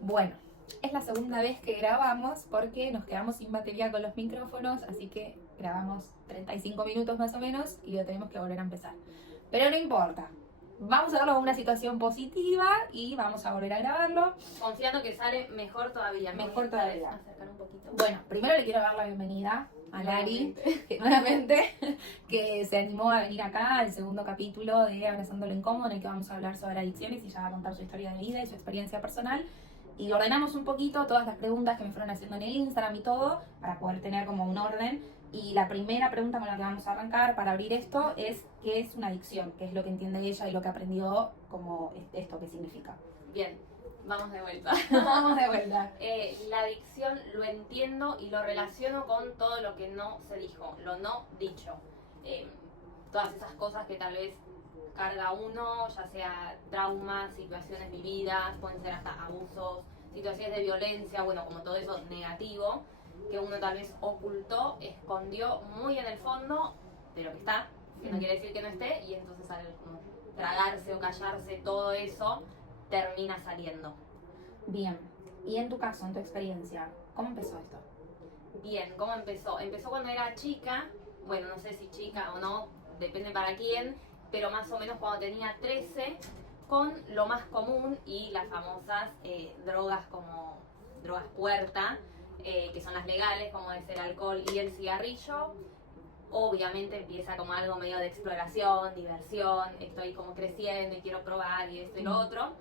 Bueno, es la segunda vez que grabamos porque nos quedamos sin batería con los micrófonos, así que grabamos 35 minutos más o menos y lo tenemos que volver a empezar. Pero no importa, vamos a verlo como una situación positiva y vamos a volver a grabarlo. Confiando que sale mejor todavía. Mejor todavía. Acercar un poquito. Bueno, primero le quiero dar la bienvenida a Lari, Nuevamente. que se animó a venir acá al segundo capítulo de Abrazando lo Incómodo, en el que vamos a hablar sobre adicciones y ella va a contar su historia de vida y su experiencia personal. Y ordenamos un poquito todas las preguntas que me fueron haciendo en el Instagram y todo, para poder tener como un orden. Y la primera pregunta con la que vamos a arrancar para abrir esto es: ¿qué es una adicción? ¿Qué es lo que entiende ella y lo que aprendió como esto, qué significa? Bien, vamos de vuelta. Vamos de vuelta. La adicción lo entiendo y lo relaciono con todo lo que no se dijo, lo no dicho. Todas esas cosas que tal vez carga uno, ya sea traumas, situaciones vividas, pueden ser hasta abusos, situaciones de violencia, bueno, como todo eso negativo, que uno tal vez ocultó, escondió muy en el fondo, pero que está, que no quiere decir que no esté, y entonces al como tragarse o callarse todo eso, termina saliendo. Bien, y en tu caso, en tu experiencia, ¿cómo empezó esto? Bien, ¿cómo empezó? Empezó cuando era chica, bueno, no sé si chica o no, depende para quién, pero más o menos cuando tenía 13, con lo más común y las famosas drogas como drogas puerta, que son las legales, como es el alcohol y el cigarrillo. Obviamente empieza como algo medio de exploración, diversión, estoy como creciendo y quiero probar y esto y lo otro.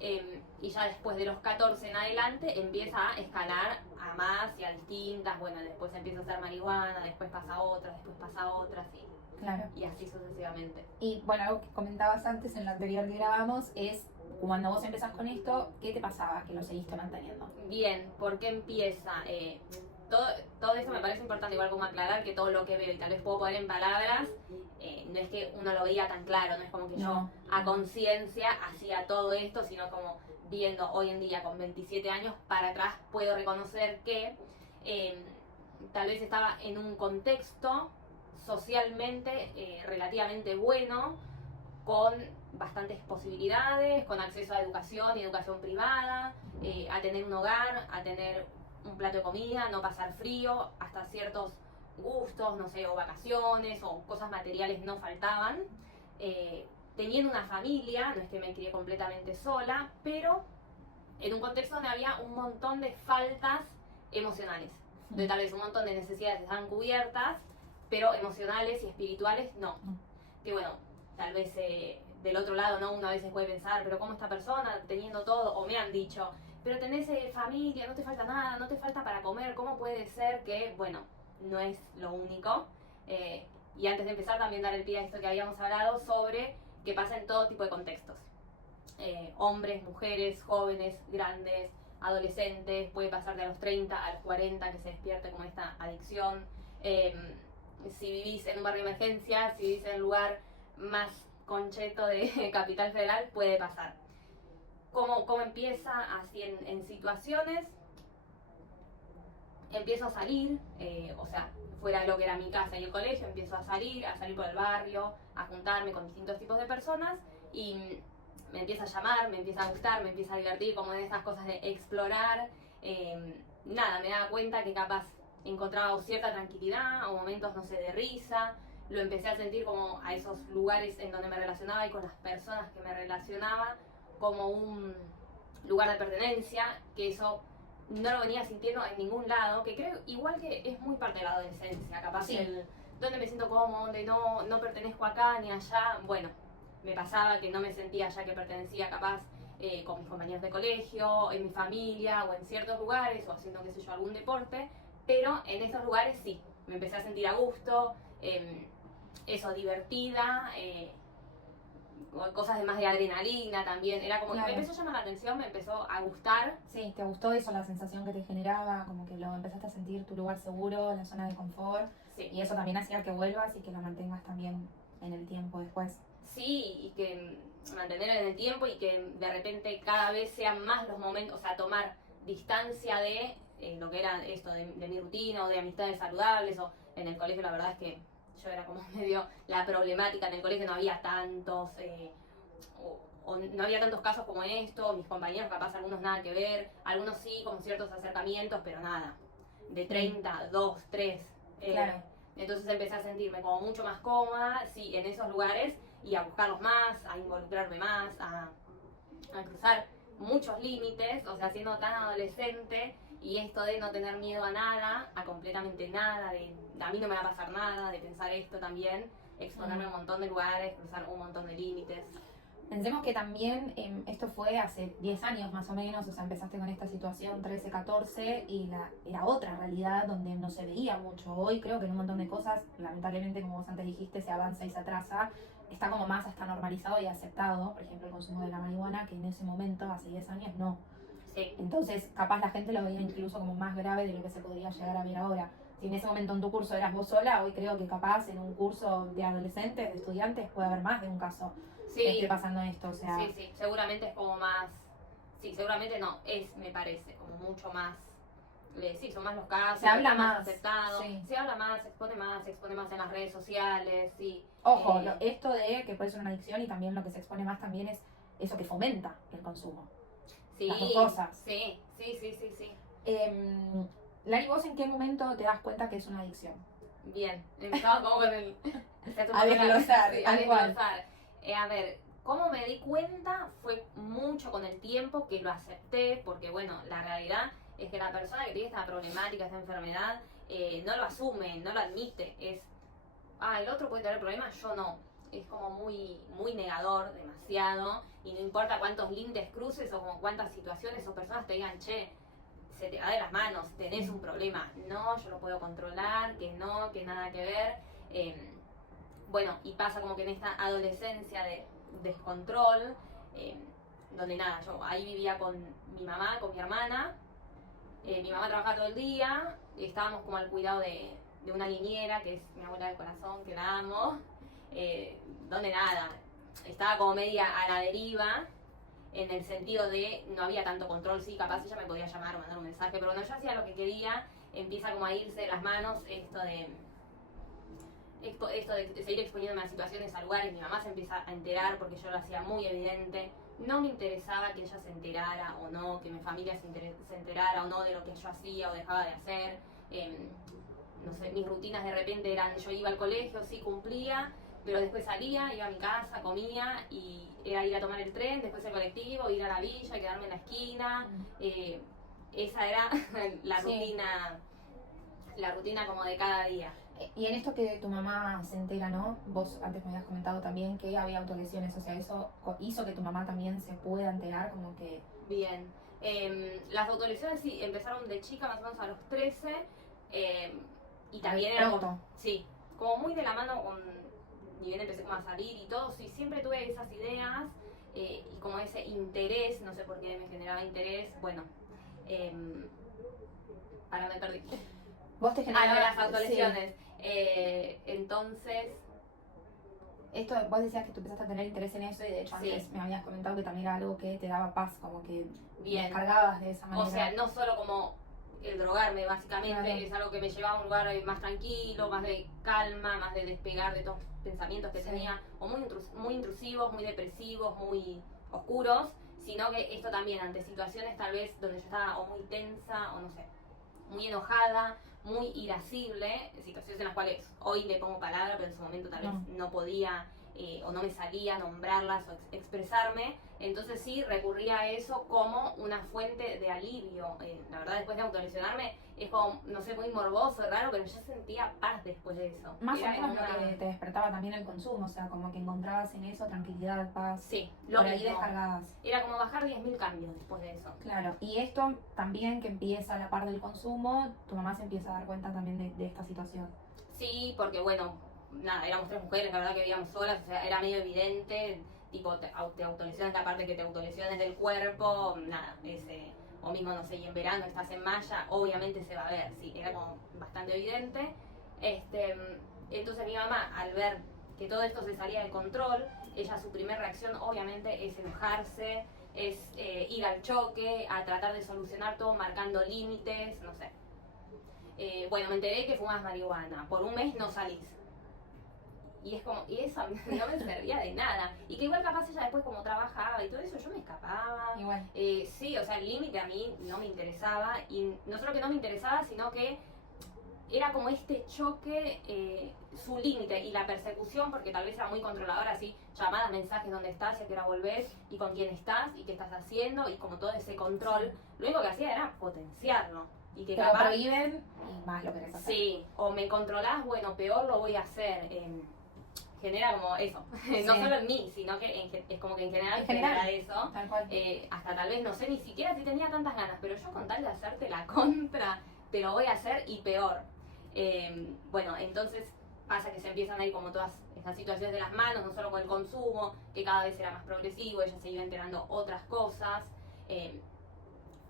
Y ya después de los 14 en adelante empieza a escalar a más y a distintas, bueno, después empieza a hacer marihuana, después pasa a otras, sí. Claro. Y así sucesivamente. Y bueno, algo que comentabas antes en la anterior que grabamos es, cuando vos empezás con esto, ¿qué te pasaba que lo seguiste manteniendo? Bien, ¿por qué empieza? Todo esto me parece importante, igual como aclarar que todo lo que veo y tal vez puedo poner en palabras, no es que uno lo veía tan claro, no es como que yo a conciencia hacía todo esto, sino como viendo hoy en día con 27 años para atrás puedo reconocer que tal vez estaba en un contexto socialmente relativamente bueno, con bastantes posibilidades, con acceso a educación y educación privada, a tener un hogar, a tener un plato de comida, no pasar frío, hasta ciertos gustos, no sé, o vacaciones o cosas materiales no faltaban. Teniendo una familia, no es que me crié completamente sola, pero en un contexto donde había un montón de faltas emocionales, donde tal vez un montón de necesidades estaban cubiertas, pero emocionales y espirituales no. Que bueno, tal vez del otro lado, ¿no? Uno a veces puede pensar, pero ¿cómo esta persona teniendo todo? O me han dicho, pero tenés familia, no te falta nada, no te falta para comer, ¿cómo puede ser que, bueno, no es lo único? Y antes de empezar también dar el pie a esto que habíamos hablado sobre que pasa en todo tipo de contextos. Hombres, mujeres, jóvenes, grandes, adolescentes, puede pasar de a los 30 a los 40 que se despierte como esta adicción. Si vivís en un barrio de emergencia, si vivís en un lugar más concheto de Capital Federal, puede pasar. ¿Cómo empieza? Así en situaciones, empiezo a salir, o sea, fuera de lo que era mi casa y el colegio, empiezo a salir por el barrio, a juntarme con distintos tipos de personas y me empieza a llamar, me empieza a gustar, me empieza a divertir, como en esas cosas de explorar. Nada, me daba cuenta que capaz encontraba cierta tranquilidad o momentos, no sé, de risa. Lo empecé a sentir como a esos lugares en donde me relacionaba y con las personas que me relacionaba como un lugar de pertenencia, que eso no lo venía sintiendo en ningún lado, que creo igual que es muy parte de la adolescencia, capaz Sí. Donde me siento cómodo, donde no pertenezco acá ni allá. Bueno, me pasaba que no me sentía ya que pertenecía capaz con mis compañeros de colegio, en mi familia o en ciertos lugares o haciendo, qué sé yo, algún deporte, pero en esos lugares sí, me empecé a sentir a gusto, eso, divertida, cosas de más de adrenalina también, era como que me empezó a llamar la atención, me empezó a gustar. Sí, ¿te gustó eso, la sensación que te generaba? Como que lo empezaste a sentir tu lugar seguro, la zona de confort. Sí. Y eso también hacía que vuelvas y que lo mantengas también en el tiempo después. Sí, y que mantenerlo en el tiempo y que de repente cada vez sean más los momentos, o sea, tomar distancia de lo que era esto, de mi rutina o de amistades saludables, o en el colegio la verdad es que yo era como medio la problemática, en el colegio no había tantos o no había tantos casos como esto, mis compañeros capaz algunos nada que ver, algunos sí, con ciertos acercamientos, pero nada, de 30, 2, 3. Claro. Entonces empecé a sentirme como mucho más cómoda, sí, en esos lugares y a buscarlos más, a involucrarme más, a cruzar muchos límites, o sea, siendo tan adolescente y esto de no tener miedo a nada, a completamente nada, de a mí no me va a pasar nada, de pensar esto también, exponerme a un montón de lugares, cruzar un montón de límites. Pensemos que también esto fue hace 10 años más o menos, o sea, empezaste con esta situación 13, 14 y era otra realidad donde no se veía mucho. Hoy creo que en un montón de cosas, lamentablemente, como vos antes dijiste, se avanza y se atrasa, está como más hasta normalizado y aceptado, por ejemplo, el consumo de la marihuana, que en ese momento, hace 10 años, no. Sí. Entonces, capaz la gente lo veía incluso como más grave de lo que se podría llegar a ver ahora. Si en ese momento en tu curso eras vos sola, hoy creo que capaz en un curso de adolescentes, de estudiantes, puede haber más de un caso que esté pasando esto, o sea... Sí, seguramente es como más... Sí, seguramente no, me parece, como mucho más... Sí, son más los casos, se habla más aceptado, sí. Se habla más, se expone más en las redes sociales, sí. Ojo, esto de que puede ser una adicción y también lo que se expone más también es eso que fomenta el consumo. Sí, las dos cosas. Sí. Lali, ¿vos en qué momento te das cuenta que es una adicción? Bien, empezaba como con el... a desglosar, a ver, ¿cómo me di cuenta? Fue mucho con el tiempo que lo acepté, porque bueno, la realidad es que la persona que tiene esta problemática, esta enfermedad, no lo asume, no lo admite. Es, el otro puede tener problemas, yo no. Es como muy, muy negador, demasiado, y no importa cuántos límites cruces o como cuántas situaciones o personas te digan, che, se te va de las manos, tenés un problema. No, yo lo puedo controlar, que no, que nada que ver. Bueno, y pasa como que en esta adolescencia de descontrol, donde nada, yo ahí vivía con mi mamá, con mi hermana. Mi mamá trabajaba todo el día, y estábamos como al cuidado de una niñera, que es mi abuela del corazón, que la amo, donde nada, estaba como media a la deriva, en el sentido de no había tanto control, sí, capaz ella me podía llamar o mandar un mensaje, pero cuando yo hacía lo que quería, empieza como a irse de las manos esto de seguir exponiéndome a situaciones, a lugares. Mi mamá se empieza a enterar porque yo lo hacía muy evidente. No me interesaba que ella se enterara o no, que mi familia se enterara o no de lo que yo hacía o dejaba de hacer. No sé, mis rutinas de repente eran, yo iba al colegio, sí cumplía, pero después salía, iba a mi casa, comía y era ir a tomar el tren, después el colectivo, ir a la villa, quedarme en la esquina. Esa era la rutina como de cada día. Y en esto que tu mamá se entera, ¿no? Vos antes me habías comentado también que había autolesiones, o sea, eso hizo que tu mamá también se pueda enterar, como que... Bien. Las autolesiones sí, empezaron de chica, más o menos a los 13, y también era como, sí, como muy de la mano con, ni bien empecé como a salir y todo, sí, siempre tuve esas ideas, y como ese interés, no sé por qué me generaba interés, bueno, ahora me perdí. Vos te generabas... de las autolesiones. Sí. Entonces... Esto, vos decías que tú empezaste a tener interés en eso y de hecho antes me habías comentado que también era algo que te daba paz, como que descargabas de esa manera. O sea, no solo como el drogarme, básicamente, es algo que me llevaba a un lugar más tranquilo, más de calma, más de despegar de todos los pensamientos que tenía, o muy intrusivos, muy depresivos, muy oscuros, sino que esto también ante situaciones tal vez donde yo estaba o muy tensa o no sé, muy enojada, muy irascible, situaciones en las cuales hoy le pongo palabra, pero en su momento tal vez no podía o no me salía nombrarlas o expresarme. Entonces sí recurría a eso como una fuente de alivio. La verdad, después de autolesionarme es como, no sé, muy morboso, raro, pero yo sentía paz después de eso. Más o menos lo que te despertaba también el consumo, o sea, como que encontrabas en eso tranquilidad, paz. Sí, por ahí descargabas. Era como bajar 10.000 cambios después de eso. Claro, y esto también que empieza a la par del consumo, tu mamá se empieza a dar cuenta también de esta situación. Sí, porque bueno, nada, éramos 3 mujeres, la verdad que vivíamos solas, o sea, era medio evidente, tipo, te autolesiones, la parte que te autolesiones del cuerpo, nada, o mismo, no sé, y en verano estás en malla, obviamente se va a ver, sí, era como bastante evidente. Entonces mi mamá, al ver que todo esto se salía de control, ella su primera reacción obviamente es enojarse, es ir al choque, a tratar de solucionar todo marcando límites, no sé. Bueno, me enteré que fumas marihuana, por un mes no salís. Y es como, y eso no me servía de nada. Y que igual capaz ella después como trabajaba y todo eso, yo me escapaba. Igual. Sí, o sea, el límite a mí no me interesaba. Y no solo que no me interesaba, sino que era como este choque, su límite y la persecución, porque tal vez era muy controladora, así, llamadas, mensajes, dónde estás, y a qué hora volvés, y con quién estás, y qué estás haciendo, y como todo ese control. Lo único que hacía era potenciarlo. Y que Te lo prohíben y más lo querés hacer. Sí, o me controlás, bueno, peor lo voy a hacer. Genera como eso, no solo en mí, sino que es como que en general genera eso. Tal cual. Hasta tal vez, no sé ni siquiera si tenía tantas ganas, pero yo con tal de hacerte la contra, te lo voy a hacer y peor. Bueno, entonces pasa que se empiezan a ir como todas estas situaciones de las manos, no solo con el consumo, que cada vez era más progresivo, ella se iba enterando otras cosas.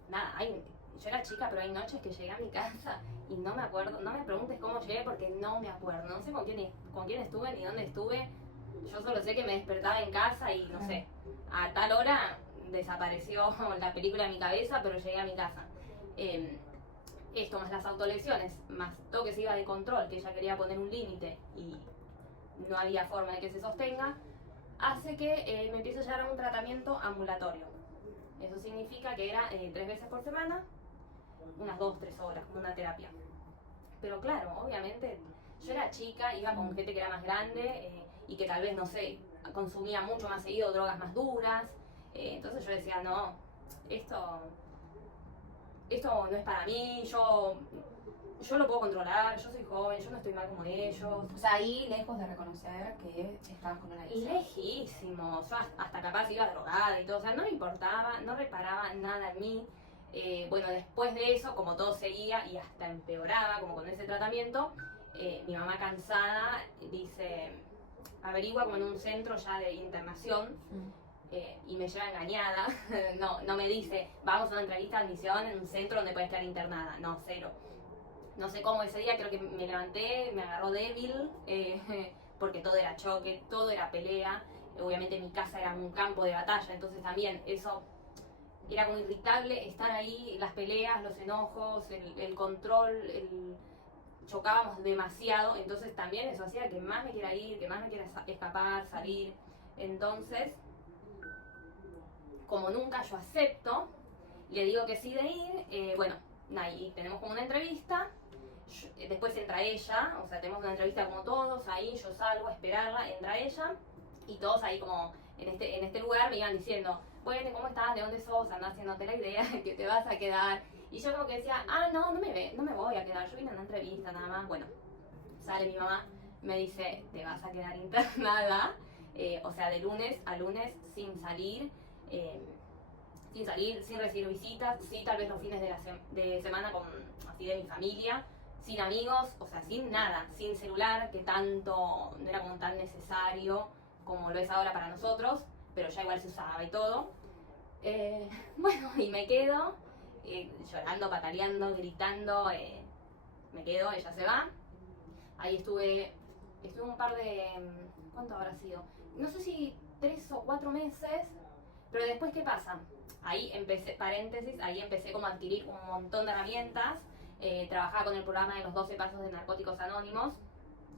Nada, yo era chica, pero hay noches que llegué a mi casa y no me acuerdo, no me preguntes cómo llegué porque no me acuerdo, no sé con quién estuve ni dónde estuve, yo solo sé que me despertaba en casa y no sé, a tal hora desapareció la película de mi cabeza, pero llegué a mi casa. Esto más las autolesiones, más todo que se iba de control, que ella quería poner un límite y no había forma de que se sostenga, hace que me empiece a llevar a un tratamiento ambulatorio. Eso significa que era 3 veces por semana, unas 2-3 horas, como una terapia. Pero claro, obviamente, yo era chica, iba con gente que era más grande y que tal vez, no sé, consumía mucho más seguido drogas más duras. Entonces yo decía, no, esto no es para mí, yo lo puedo controlar, yo soy joven, yo no estoy mal como ellos. O sea, ahí lejos de reconocer que estabas con una adicción. Lejísimo, yo hasta capaz iba drogada y todo, o sea, no me importaba, no reparaba nada en mí. Bueno, después de eso, como todo seguía y hasta empeoraba, como con ese tratamiento, mi mamá cansada dice, averigua como en un centro ya de internación. Y me lleva engañada, no me dice, vamos a una entrevista de admisión en un centro donde puedes estar internada, no, cero. No sé cómo ese día, creo que me levanté, me agarró débil, porque todo era choque, todo era pelea, obviamente mi casa era un campo de batalla, entonces también eso era como irritable, estar ahí, las peleas, los enojos, el control, chocábamos demasiado, entonces también eso hacía que más me quiera ir, que más me quiera escapar, salir, entonces como nunca yo acepto, le digo que sí de ir, bueno, y tenemos como una entrevista, después entra ella, o sea, tenemos una entrevista como todos, ahí yo salgo a esperarla, entra ella, y todos ahí como en este lugar me iban diciendo, bueno, ¿cómo estás? ¿De dónde sos? Andás haciéndote la idea que te vas a quedar. Y yo como que decía, no me voy a quedar, yo vine a una entrevista nada más, bueno, sale mi mamá, me dice, te vas a quedar internada, o sea, de lunes a lunes sin salir, sin recibir visitas, sí tal vez los fines de semana con así de mi familia, sin amigos, o sea, sin nada, sin celular, que tanto no era como tan necesario como lo es ahora para nosotros, pero ya igual se usaba y todo. Bueno, y me quedo llorando, pataleando, gritando, me quedo, ella se va. Ahí estuve un par de, ¿cuánto habrá sido? No sé si 3 o 4 meses. Pero después, ¿qué pasa? Ahí empecé, paréntesis, ahí empecé como a adquirir un montón de herramientas. Trabajaba con el programa de los 12 Pasos de Narcóticos Anónimos,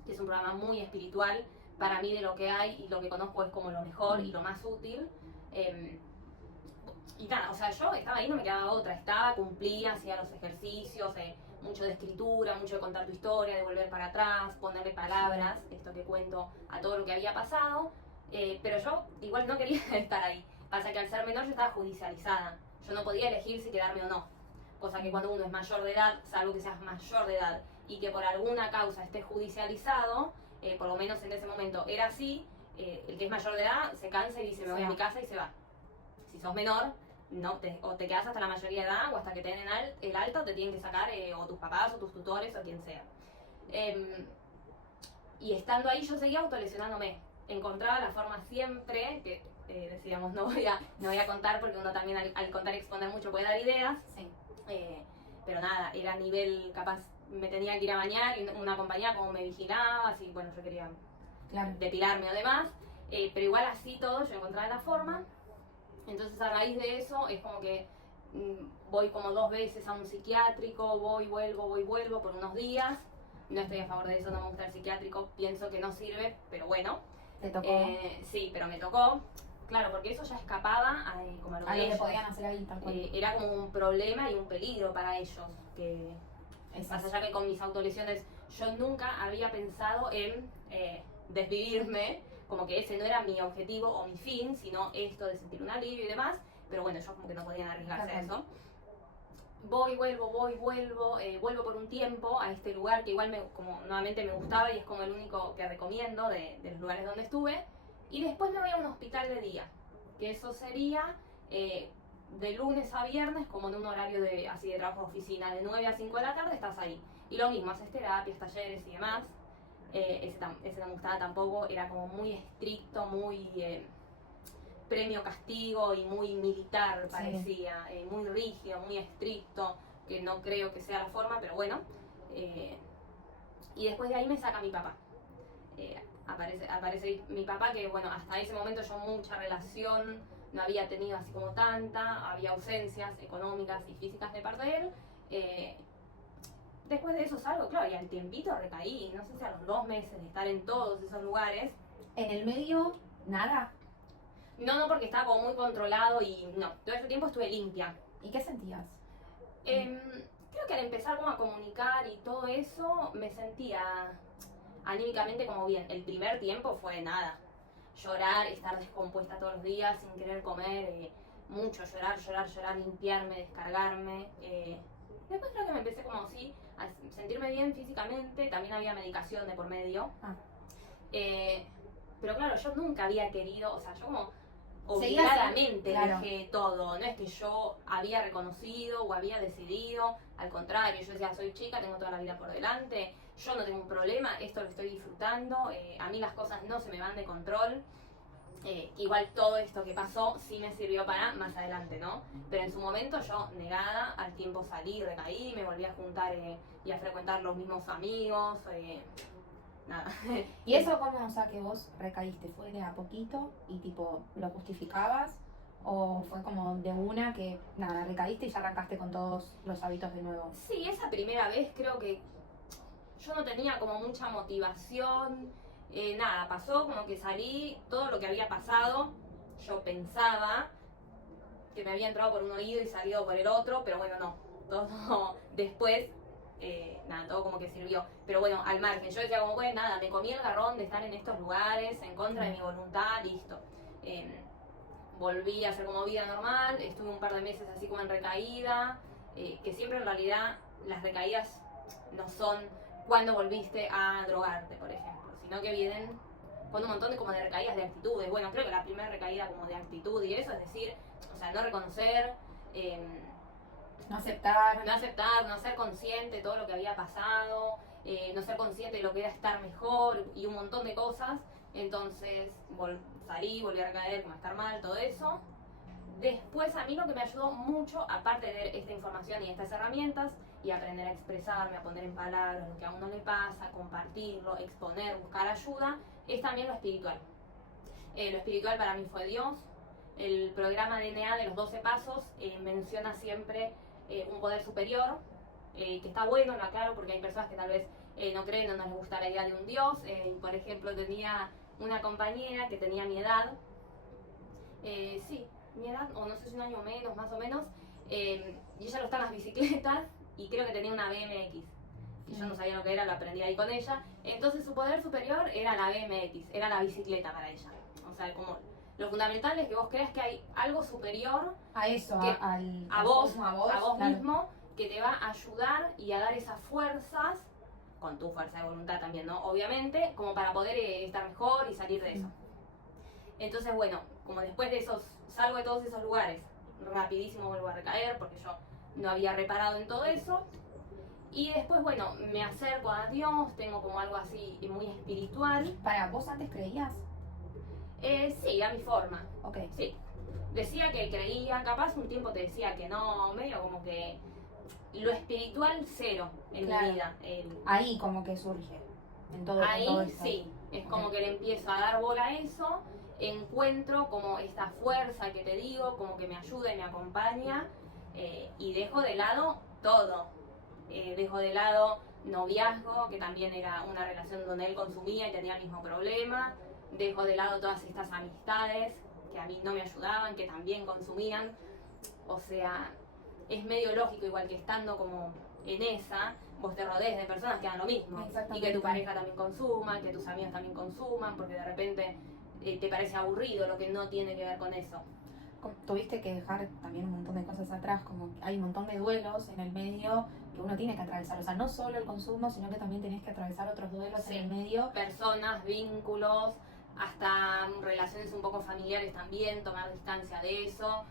que es un programa muy espiritual. Para mí de lo que hay y lo que conozco es como lo mejor y lo más útil. Y nada, o sea, yo estaba ahí, no me quedaba otra. Cumplía, hacía los ejercicios, mucho de escritura, mucho de contar tu historia, de volver para atrás, ponerle palabras, esto que cuento, a todo lo que había pasado. Pero yo igual no quería estar ahí. Pasa que al ser menor yo estaba judicializada. Yo no podía elegir si quedarme o no. Cosa que cuando uno es mayor de edad, salvo que seas mayor de edad y que por alguna causa estés judicializado, por lo menos en ese momento era así, el que es mayor de edad se cansa y dice me voy a mi casa y se va. Si sos menor, o te quedas hasta la mayoría de edad o hasta que te den el alta o te tienen que sacar o tus papás o tus tutores o quien sea. Y estando ahí yo seguía autolesionándome. Encontraba la forma siempre, que decíamos no voy a contar porque uno también al contar y exponer mucho puede dar ideas, sí. Pero nada, era a nivel capaz, me tenía que ir a bañar y una compañía como me vigilaba, así bueno, yo quería depilarme o demás, pero igual así todo yo encontraba la forma. Entonces a raíz de eso es como que voy como 2 veces a un psiquiátrico, voy, vuelvo por unos días, no estoy a favor de eso, no me gusta el psiquiátrico, pienso que no sirve, pero bueno. ¿Te tocó? Sí, pero me tocó. Claro, porque eso ya escapaba como a lo A de lo que ellos. podían hacer ahí, tal cual. Era como un problema y un peligro para ellos. Que Exacto. más allá que con mis autolesiones yo nunca había pensado en desvivirme, como que ese no era mi objetivo o mi fin, sino esto de sentir un alivio y demás. Pero bueno, ellos como que no podían arriesgarse a eso. Vuelvo por un tiempo a este lugar que igual como nuevamente me gustaba y es como el único que recomiendo de los lugares donde estuve. Y después me voy a un hospital de día, que eso sería de lunes a viernes, como en un horario así de trabajo de oficina, de 9 a 5 de la tarde estás ahí. Y lo mismo, haces terapias, talleres y demás. Ese no me gustaba tampoco, era como muy estricto, muy premio castigo y muy militar parecía, muy rígido, muy estricto, que no creo que sea la forma, pero bueno. Y después de ahí me saca mi papá. Aparece mi papá, que bueno, hasta ese momento yo mucha relación no había tenido así como tanta, había ausencias económicas y físicas de parte de él. Después de eso salgo, claro, y al tiempito recaí, no sé si a los 2 meses de estar en todos esos lugares. ¿En el medio nada? No, porque estaba como muy controlado y no, todo ese tiempo estuve limpia. ¿Y qué sentías? Creo que al empezar como a comunicar y todo eso, me sentía anímicamente como bien. El primer tiempo fue nada, llorar, estar descompuesta todos los días, sin querer comer, mucho llorar, limpiarme, descargarme. Después creo que me empecé como así a sentirme bien físicamente, también había medicación de por medio. Pero claro, yo nunca había querido, o sea, yo como obligadamente dejé todo, no es que yo había reconocido o había decidido, al contrario, yo decía, soy chica, tengo toda la vida por delante, yo no tengo un problema, esto lo estoy disfrutando, a mí las cosas no se me van de control. Igual todo esto que pasó sí me sirvió para más adelante, ¿no? Pero en su momento yo negada, al tiempo salí, recaí, me volví a juntar y a frecuentar los mismos amigos, nada. ¿Y eso cómo, o sea, que vos recaíste? ¿Fue de a poquito y tipo lo justificabas? ¿O fue como de una que, nada, recaíste y ya arrancaste con todos los hábitos de nuevo? Sí, esa primera vez creo que yo no tenía como mucha motivación, nada, pasó como que salí, todo lo que había pasado, yo pensaba que me había entrado por un oído y salido por el otro, pero bueno, no, todo después, nada, todo como que sirvió. Pero bueno, al margen, yo decía como, bueno, nada, me comí el garrón de estar en estos lugares, en contra de mi voluntad, listo. Volví a hacer como vida normal, estuve un par de meses así como en recaída, que siempre en realidad las recaídas no son cuando volviste a drogarte, por ejemplo, sino que vienen con un montón de como de recaídas de actitudes. Bueno, creo que la primera recaída como de actitud y eso, es decir, o sea, no reconocer, no aceptar, no ser consciente de todo lo que había pasado, no ser consciente de lo que era estar mejor y un montón de cosas. Entonces salí, volví a recaer, como a estar mal, todo eso. Después a mí lo que me ayudó mucho, aparte de esta información y estas herramientas, y aprender a expresarme, a poner en palabras lo que a uno le pasa, compartirlo, exponer, buscar ayuda, es también lo espiritual. Lo espiritual para mí fue Dios. El programa DNA de los 12 pasos menciona siempre un poder superior, que está bueno, lo aclaro, porque hay personas que tal vez no creen o no les gusta la idea de un Dios. Por ejemplo, tenía una compañera que tenía mi edad, mi edad, o no sé si un año menos, más o menos, y ella lo está en las bicicletas, y creo que tenía una BMX. Y yo no sabía lo que era, lo aprendí ahí con ella. Entonces su poder superior era la BMX, era la bicicleta para ella. O sea, como lo fundamental es que vos creas que hay algo superior a eso, a vos claro, mismo, que te va a ayudar y a dar esas fuerzas, con tu fuerza de voluntad también, ¿no? Obviamente, como para poder estar mejor y salir de eso. Entonces, bueno, como después de salgo de todos esos lugares, rapidísimo vuelvo a recaer porque yo no había reparado en todo eso. Y después, bueno, me acerco a Dios, tengo como algo así muy espiritual. ¿Para vos antes creías? Sí, a mi forma. Ok. Sí. Decía que creía, capaz un tiempo te decía que no, medio como que lo espiritual cero en mi vida. Ahí como que surge. En todo, ahí en todo esto. Sí, es como que le empiezo a dar bola a eso, encuentro como esta fuerza que te digo, como que me ayuda y me acompaña, y dejo de lado todo. Dejo de lado noviazgo, que también era una relación donde él consumía y tenía el mismo problema. Dejo de lado todas estas amistades que a mí no me ayudaban, que también consumían. O sea, es medio lógico, igual que estando como en esa, vos te rodees de personas que hagan lo mismo. Y que tu pareja también consuma, que tus amigos también consuman, porque de repente te parece aburrido lo que no tiene que ver con eso. Tuviste que dejar también un montón de cosas atrás, como hay un montón de duelos en el medio que uno tiene que atravesar. O sea, no solo el consumo, sino que también tenés que atravesar otros duelos en el medio. Personas, vínculos, hasta relaciones un poco familiares también, tomar distancia de eso.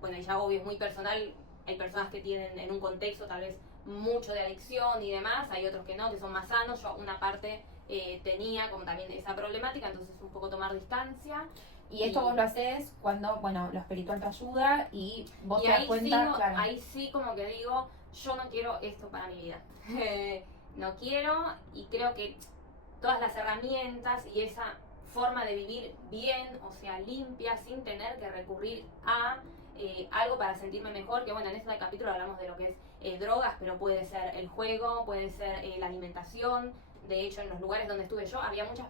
Bueno, y ya obvio es muy personal, hay personas que tienen en un contexto tal vez mucho de adicción y demás, hay otros que no, que son más sanos. Yo una parte tenía como también esa problemática, entonces un poco tomar distancia. Y esto vos lo haces cuando, bueno, lo espiritual te ayuda y vos y te das cuenta, sí, claro. Ahí sí como que digo, yo no quiero esto para mi vida. No quiero, y creo que todas las herramientas y esa forma de vivir bien, o sea, limpia, sin tener que recurrir a algo para sentirme mejor, que bueno, en este capítulo hablamos de lo que es drogas, pero puede ser el juego, puede ser la alimentación. De hecho, en los lugares donde estuve yo, había muchas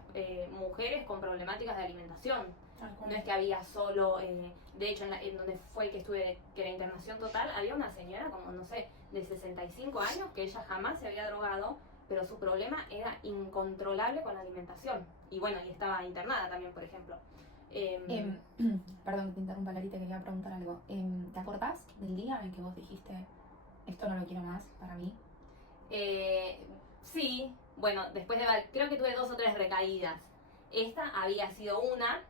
mujeres con problemáticas de alimentación. No es que había solo, de hecho, en donde fue que estuve, que era internación total, había una señora como, no sé, de 65 años, que ella jamás se había drogado, pero su problema era incontrolable con la alimentación. Y bueno, y estaba internada también, por ejemplo. Perdón que te interrumpa, Lari, te quería preguntar algo. ¿Te acordás del día en que vos dijiste, esto no lo quiero más para mí? Sí, bueno, después de, creo que tuve 2 o 3 recaídas. Esta había sido una,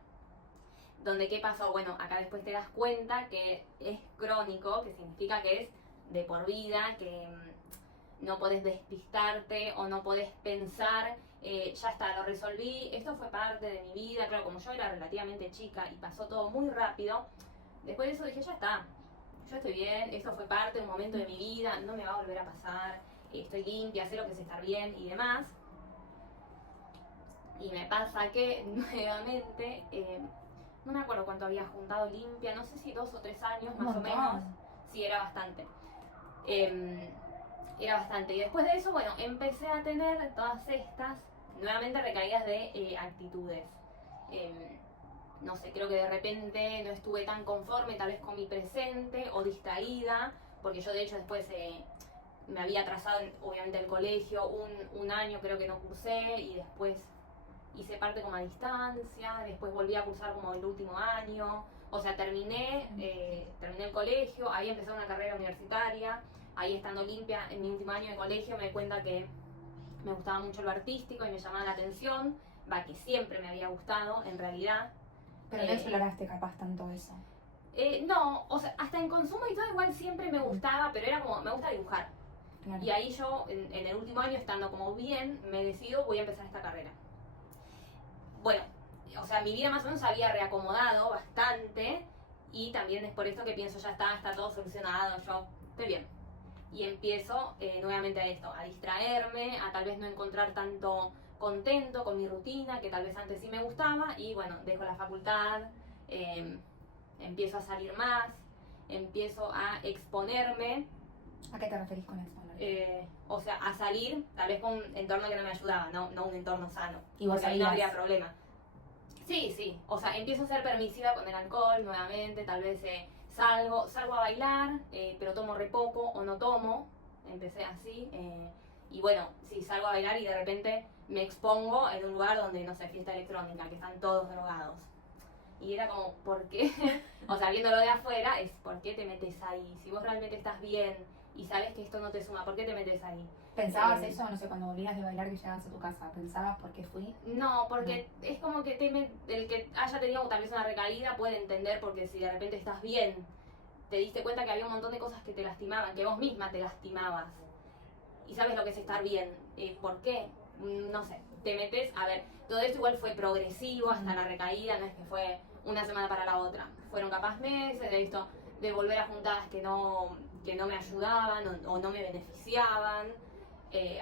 donde ¿qué pasó? Bueno, acá después te das cuenta que es crónico, que significa que es de por vida, que no podés despistarte o no podés pensar, ya está, lo resolví, esto fue parte de mi vida. Claro, como yo era relativamente chica y pasó todo muy rápido, después de eso dije, ya está, yo estoy bien, esto fue parte de un momento de mi vida, no me va a volver a pasar, estoy limpia, sé lo que es estar bien y demás. Y me pasa que nuevamente, no me acuerdo cuánto había juntado limpia, no sé si 2 o 3 años más o menos. Sí, era bastante. Era bastante. Y después de eso, bueno, empecé a tener todas estas, nuevamente recaídas de actitudes. No sé, creo que de repente no estuve tan conforme tal vez con mi presente o distraída, porque yo de hecho después me había atrasado obviamente el colegio, un año creo que no cursé, y después hice parte como a distancia, después volví a cursar como el último año. O sea, terminé el colegio, ahí empecé una carrera universitaria, ahí estando limpia en mi último año de colegio me di cuenta que me gustaba mucho lo artístico y me llamaba la atención, que siempre me había gustado en realidad. Pero no exploraste capaz tanto eso. No, o sea, hasta en consumo y todo igual siempre me gustaba, pero era como, me gusta dibujar. Claro. Y ahí yo, en el último año, estando como bien, me decido, voy a empezar esta carrera. Bueno, o sea, mi vida más o menos se había reacomodado bastante, y también es por esto que pienso, ya está todo solucionado, yo estoy bien. Y empiezo nuevamente a esto, a distraerme, a tal vez no encontrar tanto contento con mi rutina, que tal vez antes sí me gustaba, y bueno, dejo la facultad, empiezo a salir más, empiezo a exponerme. ¿A qué te referís con eso? O sea, a salir, tal vez con un entorno que no me ayudaba, no un entorno sano. Y vos ahí no habría problema. Sí, o sea, empiezo a ser permisiva con el alcohol nuevamente, tal vez salgo a bailar, pero tomo re poco o no tomo, empecé así. Y bueno, sí, salgo a bailar y de repente me expongo en un lugar donde, no sé, fiesta electrónica, que están todos drogados. Y era como, ¿por qué? O sea, viéndolo de afuera, es ¿por qué te metes ahí? Si vos realmente estás bien y sabes que esto no te suma, ¿por qué te metes ahí? ¿Pensabas eso? No sé, cuando volvías de bailar que llegabas a tu casa, ¿pensabas por qué fui? No, porque es como que el que haya tenido tal vez una recaída puede entender, porque si de repente estás bien, te diste cuenta que había un montón de cosas que te lastimaban, que vos misma te lastimabas. Y sabes lo que es estar bien. ¿Por qué? No sé, te metes, a ver, todo esto igual fue progresivo hasta la recaída, no es que fue una semana para la otra. Fueron capaz meses de esto, de volver a juntadas que no me ayudaban o no me beneficiaban,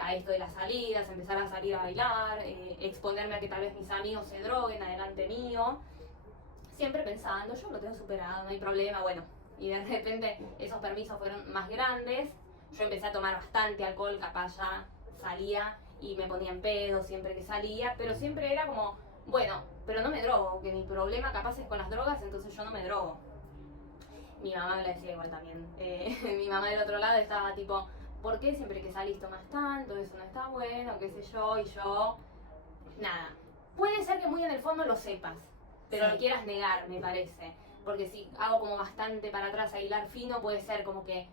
a esto de las salidas, empezar a salir a bailar, exponerme a que tal vez mis amigos se droguen adelante mío, siempre pensando, yo lo tengo superado, no hay problema, bueno, y de repente esos permisos fueron más grandes. yo empecé a tomar bastante alcohol, capaz ya salía y me ponía en pedo siempre que salía, pero siempre era como, bueno, pero no me drogo, que mi problema capaz es con las drogas, entonces yo no me drogo. Mi mamá me lo decía igual también. Mi mamá del otro lado estaba tipo, ¿por qué siempre que salís tomas tanto? Eso no está bueno, qué sé yo, y yo, nada. Puede ser que muy en el fondo lo sepas, pero lo quieras negar, me parece. Porque si hago como bastante para atrás a hilar fino, puede ser como que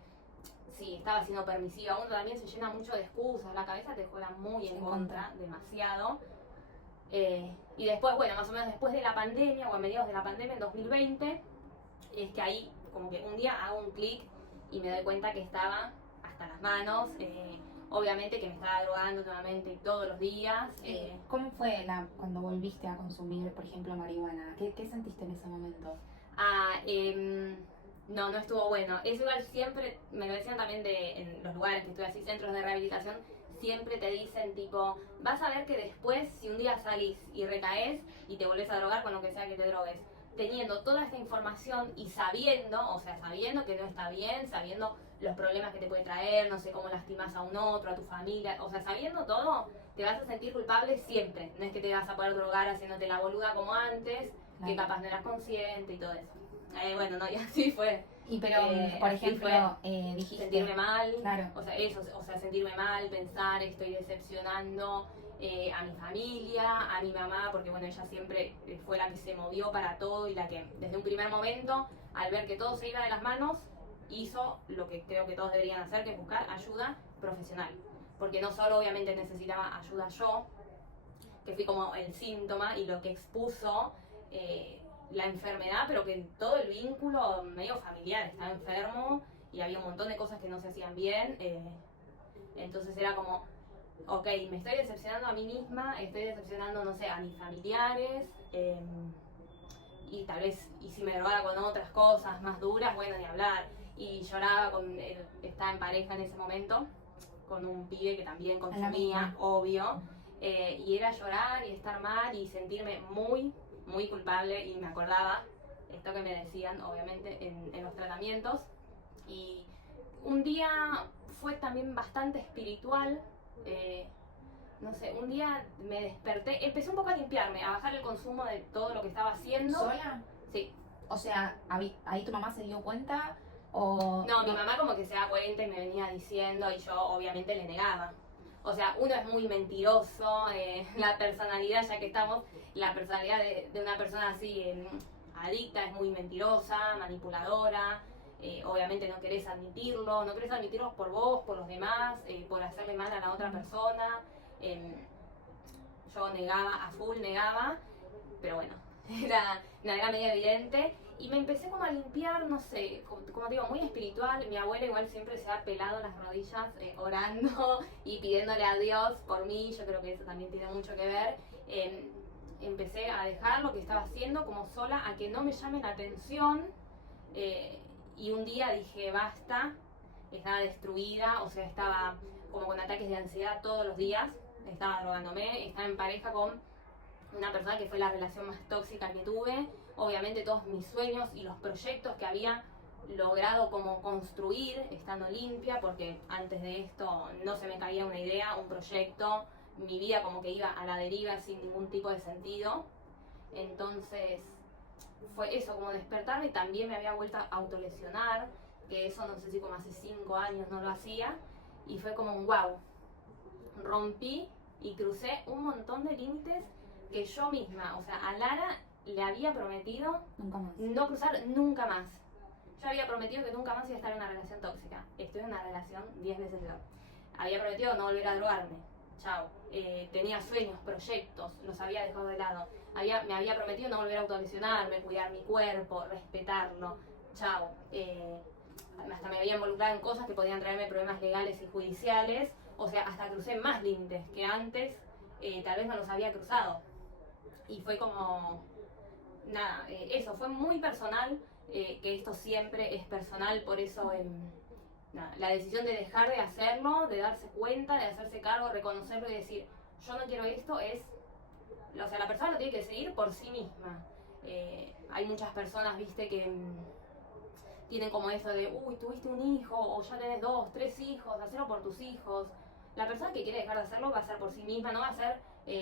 sí, estaba siendo permisiva. Uno también se llena mucho de excusas, la cabeza te juega muy en contra, demasiado. Y después, bueno, más o menos después de la pandemia, o a mediados de la pandemia, en 2020, es que ahí como que un día hago un clic y me doy cuenta que estaba hasta las manos. Obviamente que me estaba drogando nuevamente todos los días. ¿Cómo fue cuando volviste a consumir, por ejemplo, marihuana? ¿Qué sentiste en ese momento? No estuvo bueno. Es igual, siempre, me lo decían también en los lugares que estuve así, centros de rehabilitación, siempre te dicen tipo, vas a ver que después, si un día salís y recaes y te volvés a drogar con lo que sea que te drogues, teniendo toda esta información y sabiendo, o sea, sabiendo que no está bien, sabiendo los problemas que te puede traer, no sé cómo lastimas a un otro, a tu familia, o sea, sabiendo todo, te vas a sentir culpable siempre. No es que te vas a poder drogar haciéndote la boluda como antes, que capaz no eras consciente y todo eso. Bueno, no, y así fue. Y pero, por ejemplo, dijiste... Sentirme mal, claro. o sea, eso, o sea, sentirme mal, pensar, estoy decepcionando a mi familia, a mi mamá, porque bueno, ella siempre fue la que se movió para todo y la que desde un primer momento, al ver que todo se iba de las manos, hizo lo que creo que todos deberían hacer, que es buscar ayuda profesional. Porque no solo obviamente necesitaba ayuda yo, que fui como el síntoma y lo que expuso la enfermedad, pero que todo el vínculo medio familiar estaba enfermo y había un montón de cosas que no se hacían bien. Entonces era como, ok, me estoy decepcionando a mí misma, estoy decepcionando, no sé, a mis familiares, y tal vez, y si me drogaba con otras cosas más duras, bueno, ni hablar. Y lloraba estaba en pareja en ese momento, con un pibe que también consumía, obvio. Y era llorar y estar mal y sentirme muy, muy culpable. Y me acordaba esto que me decían, obviamente, en los tratamientos. Y un día fue también bastante espiritual. No sé, un día me desperté, empecé un poco a limpiarme, a bajar el consumo de todo lo que estaba haciendo. ¿Sola? Sí. O sea, ¿ahí tu mamá se dio cuenta? ¿O no, mi mamá como que se da cuenta y me venía diciendo y yo obviamente le negaba. O sea, uno es muy mentiroso, la personalidad, ya que estamos, la personalidad de una persona así adicta es muy mentirosa, manipuladora. Obviamente no querés admitirlo por vos, por los demás, por hacerle mal a la otra persona. Yo negaba, a full negaba, pero bueno, era medio evidente. Y me empecé como a limpiar, no sé, como te digo, muy espiritual. Mi abuela igual siempre se ha pelado las rodillas orando y pidiéndole a Dios por mí. Yo creo que eso también tiene mucho que ver. Empecé a dejar lo que estaba haciendo como sola, a que no me llamen la atención. Y un día dije, basta, estaba destruida, o sea, estaba como con ataques de ansiedad todos los días. Estaba drogándome, estaba en pareja con una persona que fue la relación más tóxica que tuve. Obviamente todos mis sueños y los proyectos que había logrado como construir estando limpia, porque antes de esto no se me caía una idea, un proyecto, mi vida como que iba a la deriva sin ningún tipo de sentido. Entonces fue eso, como despertarme. También me había vuelto a autolesionar, que eso no sé si como hace 5 años no lo hacía, y fue como un wow, rompí y crucé un montón de límites que yo misma, o sea, a Lara le había prometido no cruzar nunca más. Yo había prometido que nunca más iba a estar en una relación tóxica. Estoy en una relación 10 veces peor. Había prometido no volver a drogarme. Chao. Tenía sueños, proyectos, los había dejado de lado. Me había prometido no volver a autolesionarme, cuidar mi cuerpo, respetarlo. Chao. Hasta me había involucrado en cosas que podían traerme problemas legales y judiciales. O sea, hasta crucé más límites que antes tal vez no los había cruzado. Y fue como... nada, eso, fue muy personal, que esto siempre es personal, por eso nada, la decisión de dejar de hacerlo, de darse cuenta, de hacerse cargo, reconocerlo y decir, yo no quiero esto, o sea, la persona lo tiene que seguir por sí misma. Hay muchas personas, viste, que tienen como eso de, uy, tuviste un hijo, o ya tenés 2, 3 hijos, hacelo por tus hijos. La persona que quiere dejar de hacerlo va a ser por sí misma, no va a ser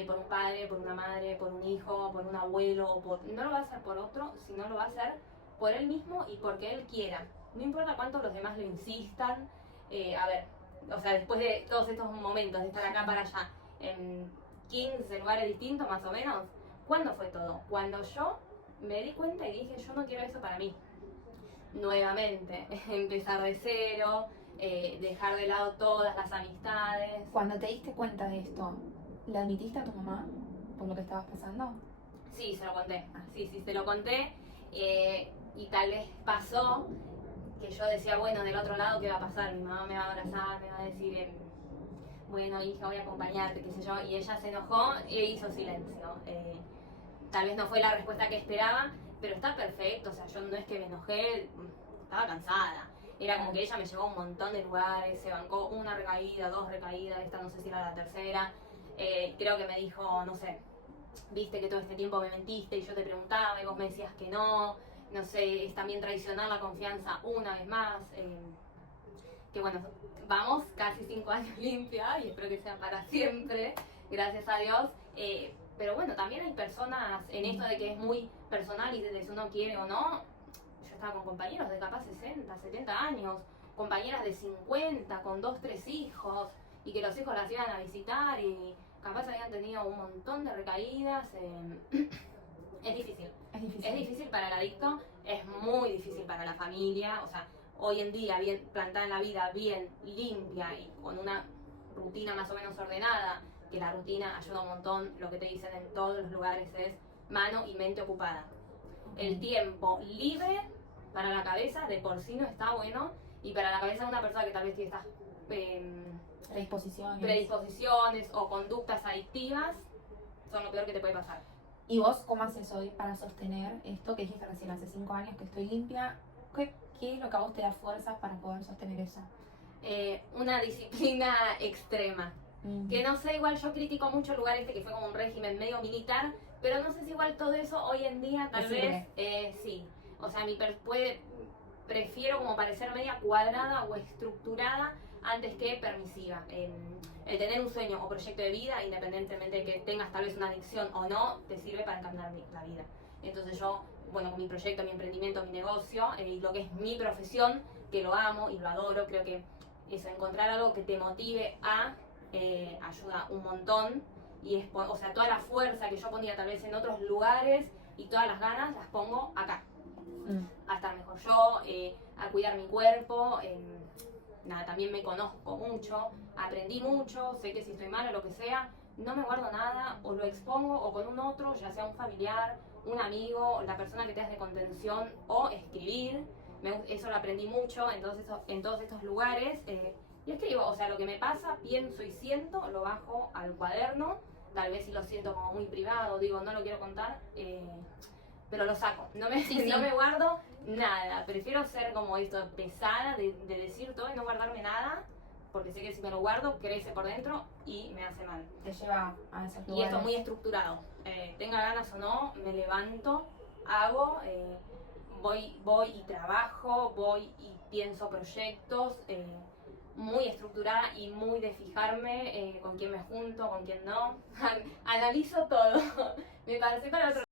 por un padre, por una madre, por un hijo, por un abuelo, no lo va a hacer por otro, sino lo va a hacer por él mismo y porque él quiera. No importa cuánto los demás lo insistan. A ver, o sea, después de todos estos momentos de estar acá para allá, en 15 lugares distintos más o menos, ¿cuándo fue todo? Cuando yo me di cuenta y dije, yo no quiero eso para mí. Nuevamente, empezar de cero, dejar de lado todas las amistades. Cuando te diste cuenta de esto, ¿le admitiste a tu mamá por lo que estabas pasando? Sí, se lo conté. Sí, se lo conté. Y tal vez pasó que yo decía, bueno, del otro lado, ¿qué va a pasar? Mi mamá me va a abrazar, me va a decir, bueno, hija, voy a acompañarte, qué sé yo. Y ella se enojó e hizo silencio. Tal vez no fue la respuesta que esperaba, pero está perfecto. O sea, yo no es que me enojé, estaba cansada. Era como que ella me llevó a un montón de lugares, se bancó una recaída, 2 recaídas, esta no sé si era la tercera. Creo que me dijo, no sé, viste que todo este tiempo me mentiste y yo te preguntaba y vos me decías que no. No sé, es también traicionar la confianza una vez más. Que bueno, vamos casi 5 años limpia y espero que sea para siempre, gracias a Dios. Pero bueno, también hay personas en esto de que es muy personal y de si uno quiere o no. Yo estaba con compañeros de capaz 60, 70 años, compañeras de 50 con 2, 3 hijos y que los hijos las iban a visitar y capaz habían tenido un montón de recaídas. Es difícil. Es difícil para el adicto, es muy difícil para la familia. O sea, hoy en día, bien plantada en la vida, bien limpia y con una rutina más o menos ordenada, que la rutina ayuda un montón, lo que te dicen en todos los lugares es mano y mente ocupada. El tiempo libre para la cabeza de por sí no está bueno, y para la cabeza de una persona que tal vez tiene estas predisposiciones o conductas adictivas, son lo peor que te puede pasar. ¿Y vos cómo haces hoy para sostener esto que dijiste recién hace 5 años que estoy limpia? ¿Qué es lo que a vos te da fuerzas para poder sostener eso? Una disciplina extrema. Que no sé, igual yo critico mucho el lugar este que fue como un régimen medio militar, pero no sé si igual todo eso hoy en día tal vez sí. O sea, prefiero como parecer media cuadrada o estructurada antes que permisiva. El tener un sueño o proyecto de vida, independientemente de que tengas tal vez una adicción o no, te sirve para cambiar la vida. Entonces yo, bueno, con mi proyecto, mi emprendimiento, mi negocio y lo que es mi profesión, que lo amo y lo adoro, creo que eso, encontrar algo que te motive ayuda un montón. Y o sea, toda la fuerza que yo ponía tal vez en otros lugares y todas las ganas las pongo acá. A estar mejor yo, a cuidar mi cuerpo. Nada, también me conozco mucho, aprendí mucho, sé que si estoy mal o lo que sea, no me guardo nada, o lo expongo o con un otro, ya sea un familiar, un amigo, la persona que te hace de contención, o escribir. Eso lo aprendí mucho en todos estos lugares. Y escribo, o sea, lo que me pasa, pienso y siento, lo bajo al cuaderno. Tal vez si lo siento como muy privado, digo, no lo quiero contar, pero lo saco. No me guardo nada. Prefiero ser como esto, pesada, de decir todo y no guardarme nada, porque sé que si me lo guardo, crece por dentro y me hace mal. Te lleva a esos lugares. Y esto muy estructurado. Tenga ganas o no, me levanto, hago, voy y trabajo, voy y pienso proyectos, muy estructurada y muy de fijarme con quién me junto, con quién no. Analizo todo. Me pasé para otro